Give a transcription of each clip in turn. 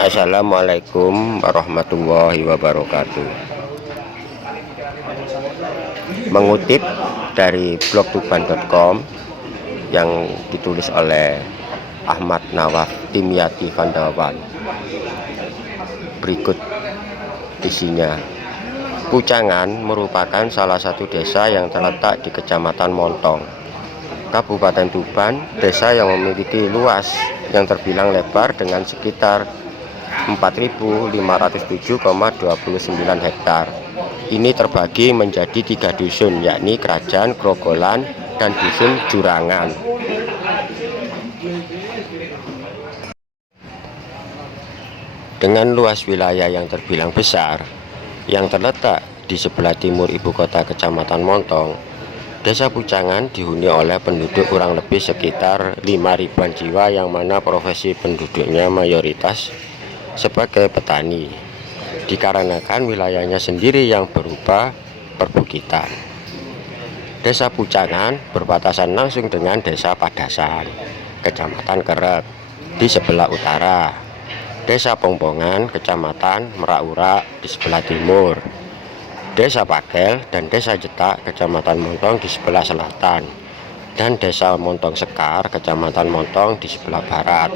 Assalamualaikum warahmatullahi wabarakatuh. Mengutip dari blog tuban.com yang ditulis oleh Ahmad Nawaf Timyati Vandawan, berikut isinya. Pucangan merupakan salah satu desa yang terletak di Kecamatan Montong, Kabupaten Tuban, desa yang memiliki luas yang terbilang lebar dengan sekitar 4.507,29 hektar. Ini terbagi menjadi 3 dusun, yakni Kerajaan Grogolan dan Dusun Jurangan. Dengan luas wilayah yang terbilang besar, yang terletak di sebelah timur ibu kota Kecamatan Montong, Desa Pucangan dihuni oleh penduduk kurang lebih sekitar 5.000-an jiwa, yang mana profesi penduduknya mayoritas sebagai petani, dikarenakan wilayahnya sendiri yang berupa perbukitan. Desa Pucangan berbatasan langsung dengan Desa Padasan, Kecamatan Kerep di sebelah utara, Desa Pongpongan, Kecamatan Merak-Urak di sebelah timur, Desa Pakel dan Desa Jetak, Kecamatan Montong di sebelah selatan, dan Desa Montong Sekar, Kecamatan Montong di sebelah barat.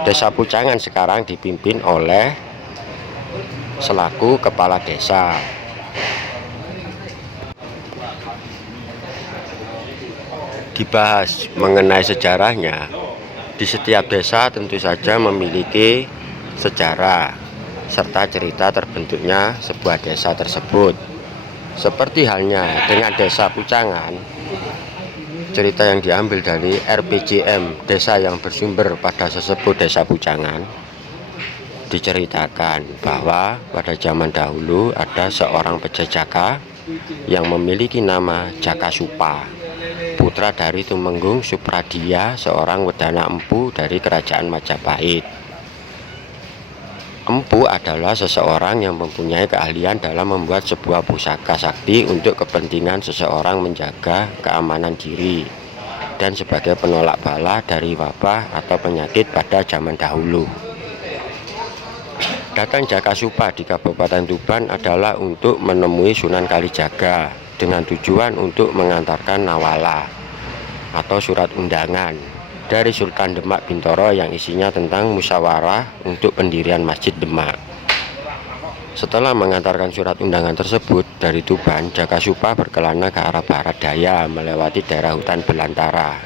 Desa Pucangan sekarang dipimpin oleh selaku kepala desa. Dibahas mengenai sejarahnya, di setiap desa tentu saja memiliki sejarah serta cerita terbentuknya sebuah desa tersebut. Seperti halnya dengan Desa Pucangan, cerita yang diambil dari RPJM desa yang bersumber pada sesebut Desa Pucangan, diceritakan bahwa pada zaman dahulu ada seorang pejajaka yang memiliki nama Jakasupa, putra dari Tumenggung Supradia, seorang wedana empu dari Kerajaan Majapahit. Empu adalah seseorang yang mempunyai keahlian dalam membuat sebuah pusaka sakti untuk kepentingan seseorang menjaga keamanan diri dan sebagai penolak bala dari wabah atau penyakit pada zaman dahulu. Datang Jakasupa di Kabupaten Tuban adalah untuk menemui Sunan Kalijaga dengan tujuan untuk mengantarkan nawala atau surat undangan dari Sultan Demak Bintoro yang isinya tentang musyawarah untuk pendirian Masjid Demak. Setelah mengantarkan surat undangan tersebut dari Tuban, Jakasupa berkelana ke arah barat daya melewati daerah hutan belantara.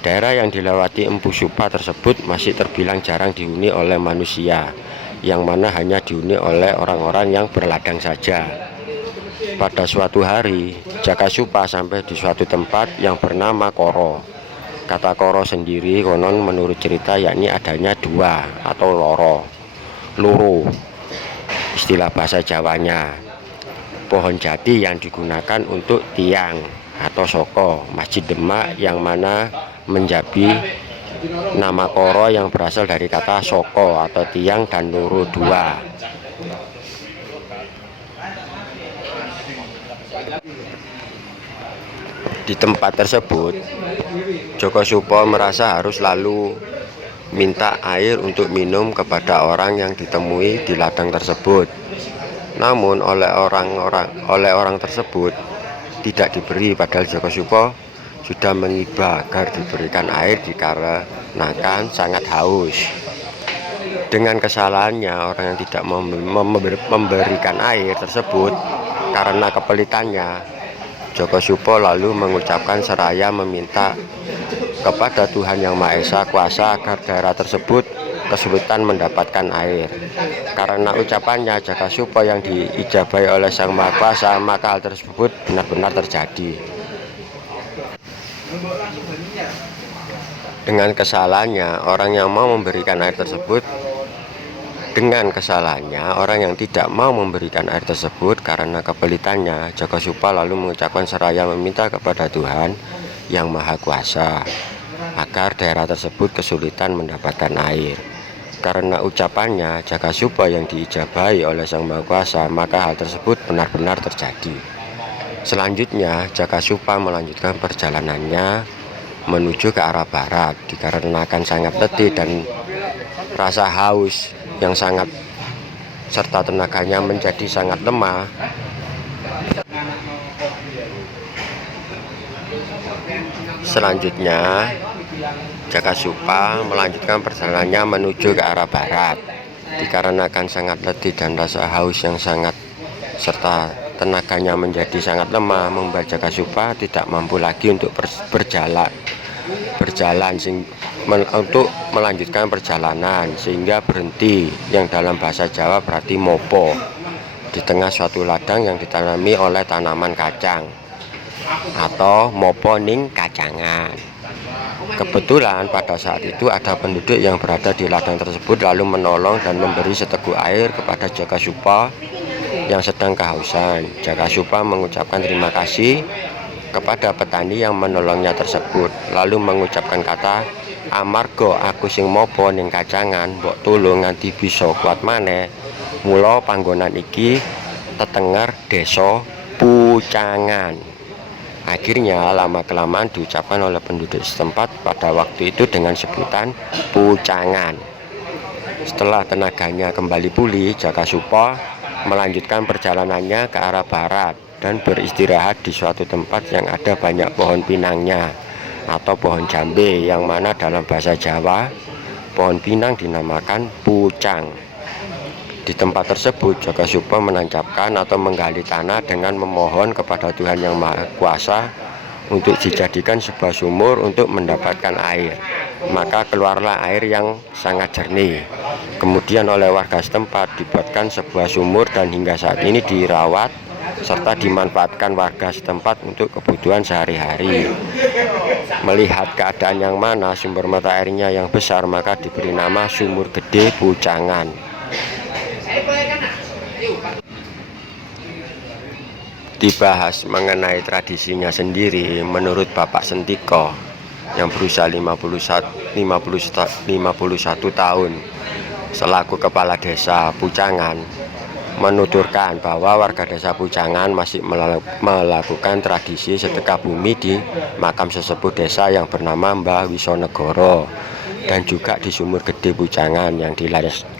Daerah yang dilewati Empu Supa tersebut masih terbilang jarang dihuni oleh manusia, yang mana hanya dihuni oleh orang-orang yang berladang saja. Pada suatu hari, Jakasupa sampai di suatu tempat yang bernama Koro. Kata Koro sendiri konon menurut cerita yakni adanya dua atau loro, istilah bahasa Jawanya, pohon jati yang digunakan untuk tiang atau soko Masjid Demak, yang mana menjabi nama Koro yang berasal dari kata soko atau tiang dan loro dua. Di tempat tersebut, Jakasupa merasa harus lalu minta air untuk minum kepada orang yang ditemui di ladang tersebut. Namun oleh orang tersebut tidak diberi, padahal Jakasupa sudah mengiba agar diberikan air dikarenakan sangat haus. Dengan kesalahannya, orang yang tidak memberikan air tersebut karena kepelitannya, Jakasupa lalu mengucapkan seraya meminta kepada Tuhan Yang Maha Esa Kuasa agar daerah tersebut kesulitan mendapatkan air. Karena ucapannya Jakasupa yang diijabahi oleh Sang Maha Kuasa, maka hal tersebut benar-benar terjadi. Dengan kesalahannya, orang yang mau memberikan air tersebut orang yang tidak mau memberikan air tersebut karena kepelitannya, Jakasupa lalu mengucapkan seraya meminta kepada Tuhan Yang Maha Kuasa agar daerah tersebut kesulitan mendapatkan air. Karena ucapannya Jakasupa yang diijabahi oleh Sang Maha Kuasa, maka hal tersebut benar-benar terjadi. Selanjutnya, Jakasupa melanjutkan perjalanannya menuju ke arah barat dikarenakan sangat letih dan rasa haus yang sangat serta tenaganya menjadi sangat lemah, selanjutnya Jakasupa melanjutkan perjalanannya menuju ke arah barat. Dikarenakan sangat letih dan rasa haus yang sangat serta tenaganya menjadi sangat lemah, membuat Jakasupa tidak mampu lagi untuk berjalan untuk melanjutkan perjalanan, sehingga berhenti, yang dalam bahasa Jawa berarti mopo, di tengah suatu ladang yang ditanami oleh tanaman kacang atau mopo ning kacangan. Kebetulan pada saat itu ada penduduk yang berada di ladang tersebut lalu menolong dan memberi seteguk air kepada Jakasupa yang sedang kehausan. Jakasupa mengucapkan terima kasih kepada petani yang menolongnya tersebut, lalu mengucapkan kata, amarga aku sing mopo ning kacangan mbok tulung nganti bisa kuat maneh, mula panggonan iki tetenger desa Pucangan. Akhirnya lama-kelamaan diucapkan oleh penduduk setempat pada waktu itu dengan sebutan Pucangan. Setelah tenaganya kembali pulih, Jakasupa melanjutkan perjalanannya ke arah barat dan beristirahat di suatu tempat yang ada banyak pohon pinangnya atau pohon jambe, yang mana dalam bahasa Jawa pohon pinang dinamakan pucang. Di tempat tersebut Jakasupa menancapkan atau menggali tanah dengan memohon kepada Tuhan Yang Maha Kuasa untuk dijadikan sebuah sumur untuk mendapatkan air. Maka keluarlah air yang sangat jernih. Kemudian oleh warga setempat dibuatkan sebuah sumur dan hingga saat ini dirawat serta dimanfaatkan warga setempat untuk kebutuhan sehari-hari. Melihat keadaan yang mana sumber mata airnya yang besar, maka diberi nama Sumur Gede Pucangan. Dibahas mengenai tradisinya sendiri, menurut Bapak Sentiko yang berusia 51 tahun selaku kepala desa Pucangan, menuturkan bahwa warga desa Pucangan masih melakukan tradisi sedekah bumi di makam sesepuh desa yang bernama Mbah Wisonegoro, dan juga di Sumur Gede Pucangan yang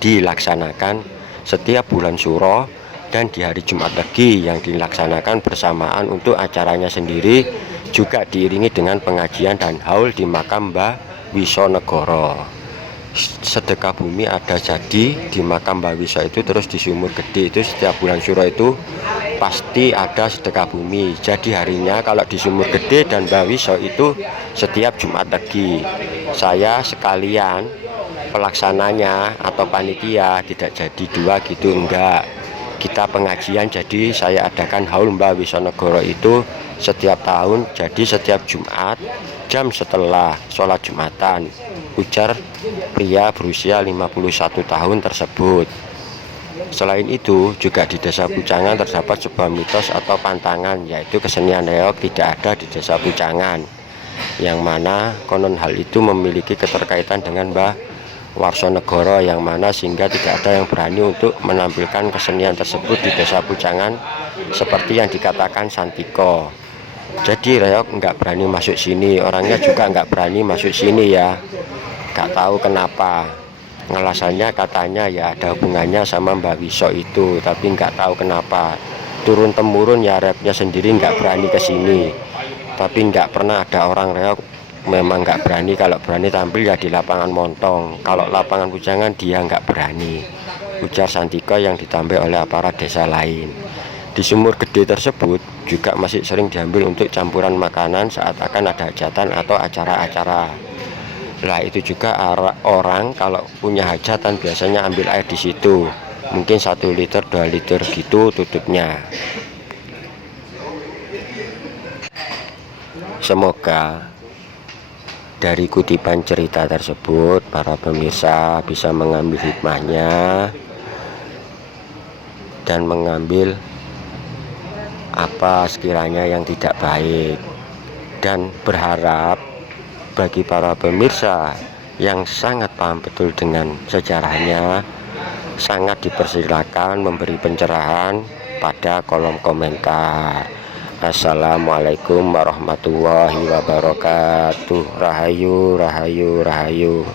dilaksanakan setiap bulan Suro dan di hari Jumat Legi yang dilaksanakan bersamaan untuk acaranya sendiri, juga diiringi dengan pengajian dan haul di makam Mbah Wisonegoro. Sedekah bumi ada jadi di makam Mbah Wiso itu, terus di Sumur Gede itu setiap bulan Suro itu pasti ada sedekah bumi. Jadi harinya kalau di Sumur Gede dan Mbah Wiso itu setiap Jumat Legi. Saya sekalian pelaksananya atau panitia, tidak jadi dua gitu, enggak. Kita pengajian, jadi saya adakan haul Mbah Wisonegoro itu setiap tahun, jadi setiap Jumat jam setelah sholat Jumatan, ujar pria berusia 51 tahun tersebut. Selain itu juga di desa Pucangan terdapat sebuah mitos atau pantangan, yaitu kesenian reog tidak ada di desa Pucangan, yang mana konon hal itu memiliki keterkaitan dengan Mbah Wisonegoro, yang mana sehingga tidak ada yang berani untuk menampilkan kesenian tersebut di desa Pucangan seperti yang dikatakan Santiko. Jadi reog nggak berani masuk sini, orangnya juga nggak berani masuk sini ya. Nggak tahu kenapa. Alasannya katanya ya ada hubungannya sama Mbah Wiso itu, tapi nggak tahu kenapa. Turun temurun ya reognya sendiri nggak berani ke sini. Tapi nggak pernah ada orang reog memang nggak berani. Kalau berani tampil ya di lapangan Montong, kalau lapangan Pucangan dia nggak berani, ujar Santiko yang ditambah oleh aparat desa lain. Di Sumur Gede tersebut juga masih sering diambil untuk campuran makanan saat akan ada hajatan atau acara-acara. Lah itu juga orang kalau punya hajatan biasanya ambil air di situ, mungkin 1 liter 2 liter gitu tutupnya. Semoga dari kutipan cerita tersebut para pemirsa bisa mengambil hikmahnya dan mengambil apa sekiranya yang tidak baik, dan berharap bagi para pemirsa yang sangat paham betul dengan sejarahnya, sangat dipersilakan memberi pencerahan pada kolom komentar. Assalamualaikum warahmatullahi wabarakatuh. Rahayu, rahayu, rahayu.